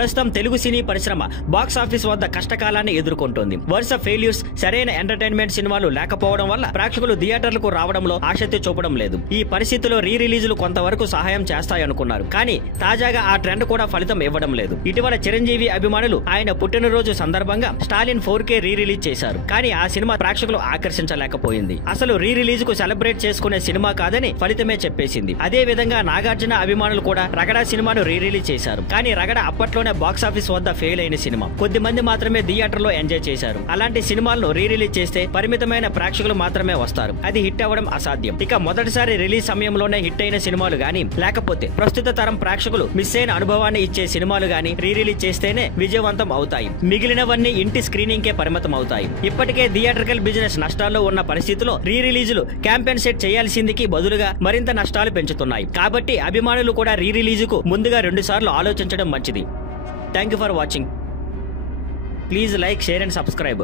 ప్రస్తుతం తెలుగు సినీ పరిశ్రమ box office వద్ద కష్టకాలాన్ని ఎదుర్కొంటోంది. వరుస ఫెయిల్యూర్స్, సరైన ఎంటర్టైన్మెంట్ సినిమాలు లేకపోవడం వల్ల ప్రేక్షకులు థియేటర్లకు రావడంలో ఆసక్తి చూపడం లేదు. ఈ పరిస్థితిలో రీ రిలీజులు కొంతవరకు సహాయం చేస్తాయనుకున్నారు, కానీ తాజాగా ఆ ట్రెండ్ కూడా ఫలితం ఇవ్వడం లేదు. ఇటీవల చిరంజీవి అభిమానులు ఆయన పుట్టినరోజు సందర్భంగా స్టాలిన్ 4K రీ రిలీజ్ చేశారు, కానీ ఆ సినిమా ప్రేక్షకులు ఆకర్షించలేకపోయింది. అసలు రీ రిలీజ్ కు సెలబ్రేట్ చేసుకునే సినిమా కాదని ఫలితమే చెప్పేసింది. అదే విధంగా నాగార్జున అభిమానులు కూడా రగడ సినిమాను రీ రిలీజ్ చేశారు, కానీ రగడ అప్పట్లోనే బాక్స్ ఆఫీస్ వద్ద ఫెయిల్ అయిన సినిమా. కొద్ది మంది మాత్రమే థియేటర్ లో ఎంజాయ్ చేశారు. అలాంటి సినిమాలను రీ రిలీజ్ చేస్తే పరిమితమైన ప్రేక్షకులు మాత్రమే వస్తారు. అది హిట్ అవ్వడం అసాధ్యం. ఇక మొదటిసారి రిలీజ్ సమయంలోనే హిట్ అయిన సినిమాలు గానీ, లేకపోతే ప్రస్తుత తరం ప్రేక్షకులు మిస్ అయిన అనుభవాన్ని ఇచ్చే సినిమాలు గానీ రీ రిలీజ్ చేస్తేనే విజయవంతం అవుతాయి. మిగిలినవన్నీ ఇంటి స్క్రీనింగ్ కే పరిమితం అవుతాయి. ఇప్పటికే థియేట్రికల్ బిజినెస్ నష్టాల్లో ఉన్న పరిస్థితిలో రీ రిలీజులు క్యాంపెయిన్ సెట్ చేయాల్సిందికి బదులుగా మరింత నష్టాలు పెంచుతున్నాయి. కాబట్టి అభిమానులు కూడా రీ రిలీజ్ కు ముందుగా 2 సార్లు ఆలోచించడం మంచిది. Thank you for watching. Please like, share and subscribe.